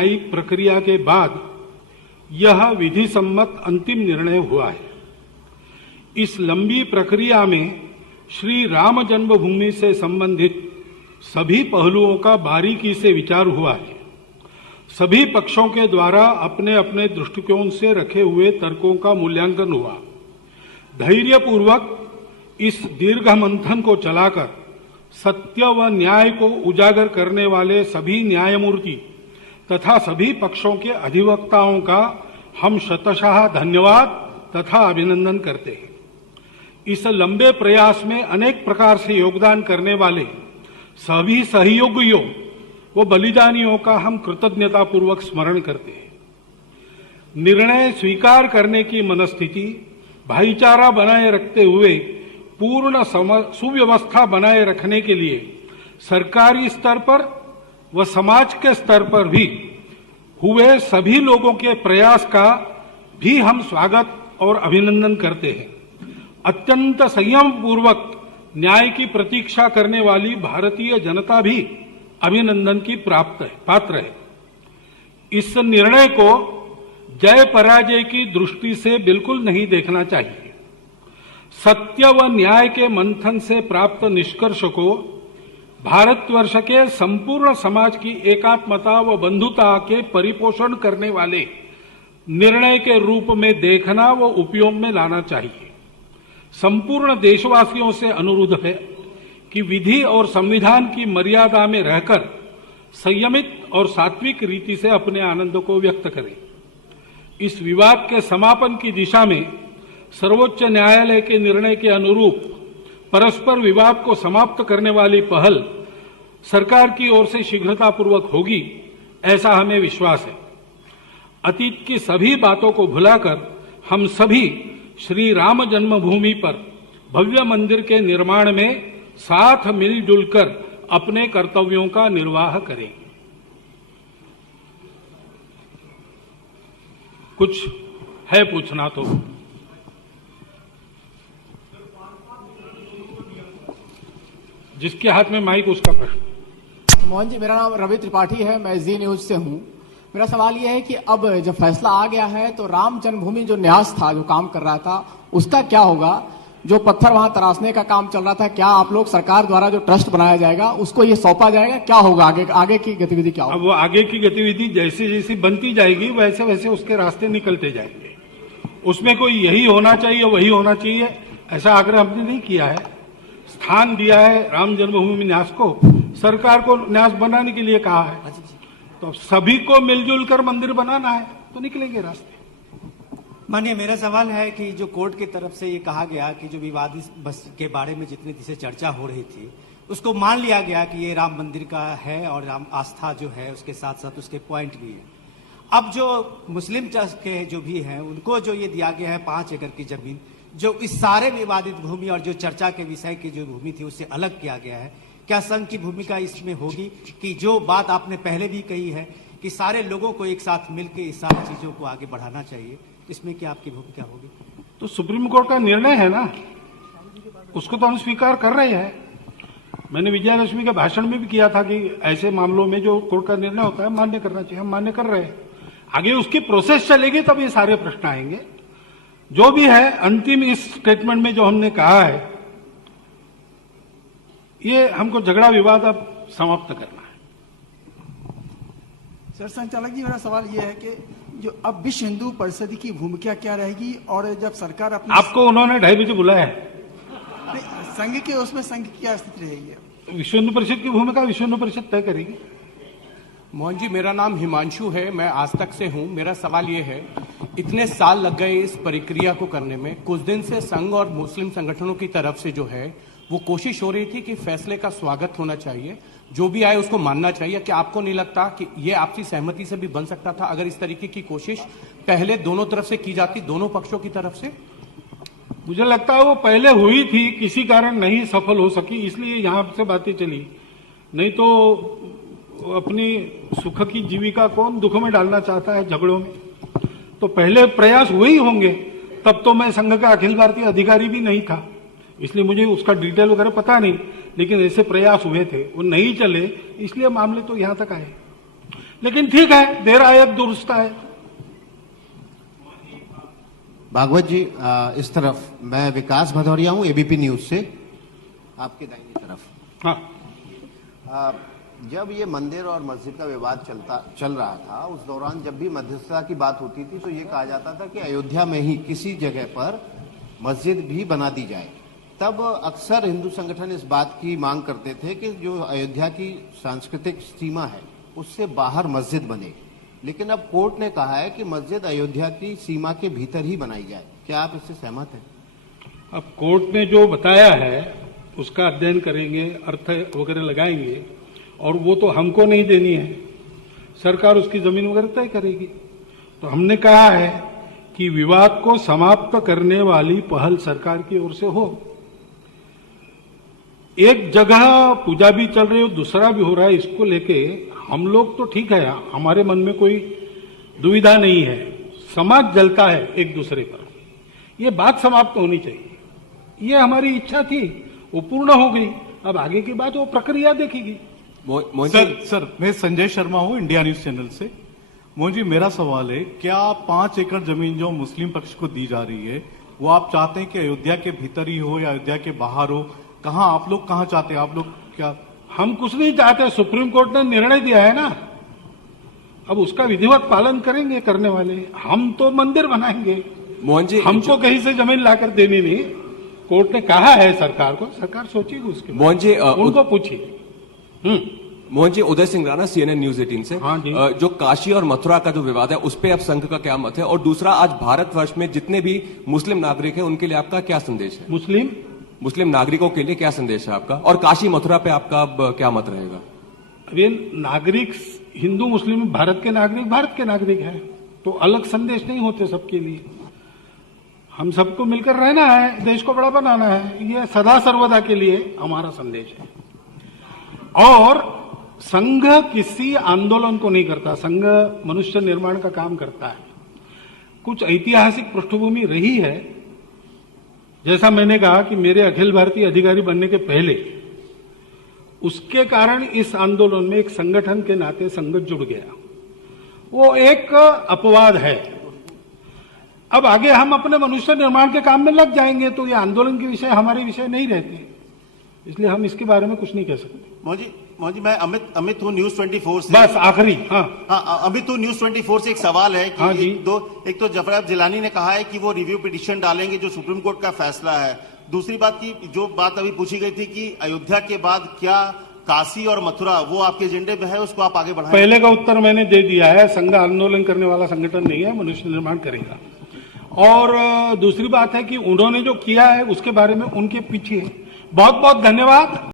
न्यायिक प्रक्रिया के बाद यह विधि सम्मत अंतिम निर्णय हुआ है। इस लंबी प्रक्रिया में श्री राम जन्मभूमि से संबंधित सभी पहलुओं का बारीकी से विचार हुआ है। सभी पक्षों के द्वारा अपने अपने दृष्टिकोण से रखे हुए तर्कों का मूल्यांकन हुआ। धैर्यपूर्वक इस दीर्घ मंथन को चलाकर सत्य व न्याय को उजागर करने वाले सभी न्यायमूर्ति तथा सभी पक्षों के अधिवक्ताओं का हम शतशः धन्यवाद तथा अभिनंदन करते हैं। इस लंबे प्रयास में अनेक प्रकार से योगदान करने वाले सभी सहयोगियों व बलिदानियों का हम कृतज्ञतापूर्वक स्मरण करते हैं। निर्णय स्वीकार करने की मनस्थिति, भाईचारा बनाए रखते हुए पूर्ण सुव्यवस्था बनाए रखने के लिए सरकारी स्तर पर व समाज के स्तर पर भी हुए सभी लोगों के प्रयास का भी हम स्वागत और अभिनंदन करते हैं। अत्यंत संयम पूर्वक न्याय की प्रतीक्षा करने वाली भारतीय जनता भी अभिनंदन की पात्र है। इस निर्णय को जय पराजय की दृष्टि से बिल्कुल नहीं देखना चाहिए। सत्य व न्याय के मंथन से प्राप्त निष्कर्ष को भारतवर्ष के संपूर्ण समाज की एकात्मता व बंधुता के परिपोषण करने वाले निर्णय के रूप में देखना व उपयोग में लाना चाहिए। संपूर्ण देशवासियों से अनुरोध है कि विधि और संविधान की मर्यादा में रहकर संयमित और सात्विक रीति से अपने आनंद को व्यक्त करें। इस विवाद के समापन की दिशा में सर्वोच्च न्यायालय के निर्णय के अनुरूप परस्पर विवाद को समाप्त करने वाली पहल सरकार की ओर से शीघ्रतापूर्वक होगी, ऐसा हमें विश्वास है। अतीत की सभी बातों को भुलाकर हम सभी श्री राम जन्मभूमि पर भव्य मंदिर के निर्माण में साथ मिलजुल कर अपने कर्तव्यों का निर्वाह करें। कुछ है पूछना तो? जिसके हाथ में माइक उसका प्रश्न। मोहन जी, मेरा नाम रवि त्रिपाठी है, मैं जी न्यूज से हूं। मेरा सवाल यह है कि अब जब फैसला आ गया है तो राम जन्मभूमि जो न्यास था, जो काम कर रहा था, उसका क्या होगा? जो पत्थर वहां तराशने का काम चल रहा था, क्या आप लोग सरकार द्वारा जो ट्रस्ट बनाया जाएगा उसको ये सौंपा जाएगा? क्या होगा आगे की गतिविधि क्या होगी? अब वो आगे की गतिविधि जैसे जैसी बनती जाएगी वैसे वैसे उसके रास्ते निकलते जाएंगे। उसमें कोई यही होना चाहिए वही होना चाहिए ऐसा आग्रह हमने नहीं किया है। स्थान दिया है राम जन्मभूमि न्यास को, सरकार को न्यास बनाने के लिए कहा है, तो सभी को मिलजुल कर मंदिर बनाना है तो निकलेंगे रास्ते। मानिए, मेरा सवाल है कि जो कोर्ट की तरफ से ये कहा गया कि जो विवादित बस के बारे में जितनी से चर्चा हो रही थी उसको मान लिया गया कि ये राम मंदिर का है और राम आस्था जो है उसके साथ साथ उसके पॉइंट भी है। अब जो मुस्लिम ट्रस्ट के जो भी हैं उनको जो ये दिया गया है 5 एकड़ की जमीन, जो इस सारे विवादित भूमि और जो चर्चा के विषय की जो भूमि थी उससे अलग किया गया है, क्या संघ की भूमिका इसमें होगी कि जो बात आपने पहले भी कही है कि सारे लोगों को एक साथ मिलकर इस सारी चीजों को आगे बढ़ाना चाहिए, इसमें क्या आपकी भूमिका होगी? तो सुप्रीम कोर्ट का निर्णय है ना, उसको तो हम स्वीकार कर रहे हैं। मैंने विजयदशमी के भाषण में भी किया था कि ऐसे मामलों में जो कोर्ट का निर्णय होता है मान्य करना चाहिए, हम मान्य कर रहे हैं। आगे उसकी प्रोसेस चलेगी तब ये सारे प्रश्न आएंगे। जो भी है अंतिम इस स्टेटमेंट में जो हमने कहा है, ये हमको झगड़ा विवाद अब समाप्त करना है। सर संचालक जी, मेरा सवाल यह है कि जो अब विश्व हिंदू परिषद की भूमिका क्या रहेगी और जब सरकार अपनी आपको उन्होंने 2:30 बजे बुलाया है, संघ के उसमें संघ की क्या स्थिति रहेगी? विश्व हिंदू परिषद की भूमिका विश्व हिंदू परिषद तय करेगी। मोहन जी, मेरा नाम हिमांशु है, मैं आज तक से हूं। मेरा सवाल ये है, इतने साल लग गए इस प्रक्रिया को करने में, कुछ दिन से संघ और मुस्लिम संगठनों की तरफ से जो है वो कोशिश हो रही थी कि फैसले का स्वागत होना चाहिए, जो भी आए उसको मानना चाहिए। क्या आपको नहीं लगता कि ये आपसी सहमति से भी बन सकता था अगर इस तरीके की कोशिश पहले दोनों तरफ से की जाती, दोनों पक्षों की तरफ से? मुझे लगता है वो पहले हुई थी, किसी कारण नहीं सफल हो सकी, इसलिए यहां से बातें चली। नहीं तो अपनी सुख की जीविका कौन दुख में डालना चाहता है झगड़ों में? तो पहले प्रयास हुए ही होंगे। तब तो मैं संघ का अखिल भारतीय अधिकारी भी नहीं था, इसलिए मुझे उसका डिटेल वगैरह पता नहीं, लेकिन ऐसे प्रयास हुए थे, वो नहीं चले, इसलिए मामले तो यहां तक आए। लेकिन ठीक है, देर आयत दुरुस्त है। भागवत जी, इस तरफ मैं विकास भदौरिया हूं, एबीपी न्यूज से, आपके दाहिनी तरफ। हाँ, जब ये मंदिर और मस्जिद का विवाद चल रहा था, उस दौरान जब भी मध्यस्थता की बात होती थी तो ये कहा जाता था कि अयोध्या में ही किसी जगह पर मस्जिद भी बना दी जाए। तब अक्सर हिंदू संगठन इस बात की मांग करते थे कि जो अयोध्या की सांस्कृतिक सीमा है उससे बाहर मस्जिद बने, लेकिन अब कोर्ट ने कहा है कि मस्जिद अयोध्या की सीमा के भीतर ही बनाई जाए। क्या आप इससे सहमत हैं? अब कोर्ट ने जो बताया है उसका अध्ययन करेंगे, अर्थ वगैरह लगाएंगे, और वो तो हमको नहीं देनी है, सरकार उसकी जमीन वगैरह तय करेगी। तो हमने कहा है कि विवाद को समाप्त करने वाली पहल सरकार की ओर से हो। एक जगह पूजा भी चल रही हो, दूसरा भी हो रहा है, इसको लेके हम लोग तो ठीक है, हमारे मन में कोई दुविधा नहीं है। समाज जलता है एक दूसरे पर, ये बात समाप्त होनी चाहिए, ये हमारी इच्छा थी, वो पूर्ण हो गई। अब आगे की बात वो प्रक्रिया देखेगी। सर, मैं संजय शर्मा हूं, इंडिया न्यूज चैनल से। मोहन जी, मेरा सवाल है, क्या 5 एकड़ जमीन जो मुस्लिम पक्ष को दी जा रही है वो आप चाहते हैं कि अयोध्या के भीतर ही हो या अयोध्या के बाहर हो? कहाँ आप लोग कहाँ चाहते हैं? आप लोग क्या? हम कुछ नहीं चाहते, सुप्रीम कोर्ट ने निर्णय दिया है ना, अब उसका विधिवत पालन करेंगे करने वाले। हम तो मंदिर बनाएंगे, मोहन जी, हमको कहीं से जमीन लाकर देनी नहीं। कोर्ट ने कहा है सरकार को, सरकार सोचेगी उसके मोहन जी, उनको पूछिए। मोहन जी, उदय सिंह राणा, CNN न्यूज 18 से। हाँ जी। जो काशी और मथुरा का जो विवाद है उस पे अब संघ का क्या मत है? और दूसरा, आज भारतवर्ष में जितने भी मुस्लिम नागरिक हैं उनके लिए आपका क्या संदेश है? मुस्लिम नागरिकों के लिए क्या संदेश है आपका? और काशी मथुरा पे आपका अब क्या मत रहेगा? अभी नागरिक, हिंदू मुस्लिम, भारत के नागरिक है, तो अलग संदेश नहीं होते सबके लिए। हम सबको मिलकर रहना है, देश को बड़ा बनाना है, ये सदा सर्वदा के लिए हमारा संदेश है। और संघ किसी आंदोलन को नहीं करता, संघ मनुष्य निर्माण का काम करता है। कुछ ऐतिहासिक पृष्ठभूमि रही है, जैसा मैंने कहा कि मेरे अखिल भारतीय अधिकारी बनने के पहले, उसके कारण इस आंदोलन में एक संगठन के नाते संघ जुड़ गया। वो एक अपवाद है। अब आगे हम अपने मनुष्य निर्माण के काम में लग जाएंगे तो ये आंदोलन के विषय हमारे विषय नहीं रहते, इसलिए हम इसके बारे में कुछ नहीं कह सकते। मोहन जी, मैं अमित हूँ, न्यूज 24 से। बस आखिरी। हाँ, अमित हूँ, न्यूज 24 से। एक सवाल है कि हाँ जी। एक तो जफर जिलानी ने कहा है कि वो रिव्यू पिटीशन डालेंगे जो सुप्रीम कोर्ट का फैसला है। दूसरी बात की जो बात अभी पूछी गई थी कि अयोध्या के बाद क्या काशी और मथुरा वो आपके एजेंडे में है, उसको आप आगे बढ़ाएं? पहले का उत्तर मैंने दे दिया है, संघ आंदोलन करने वाला संगठन नहीं है, मनुष्य निर्माण करेगा। और दूसरी बात है कि उन्होंने जो किया है उसके बारे में उनके पीछे बहुत बहुत धन्यवाद।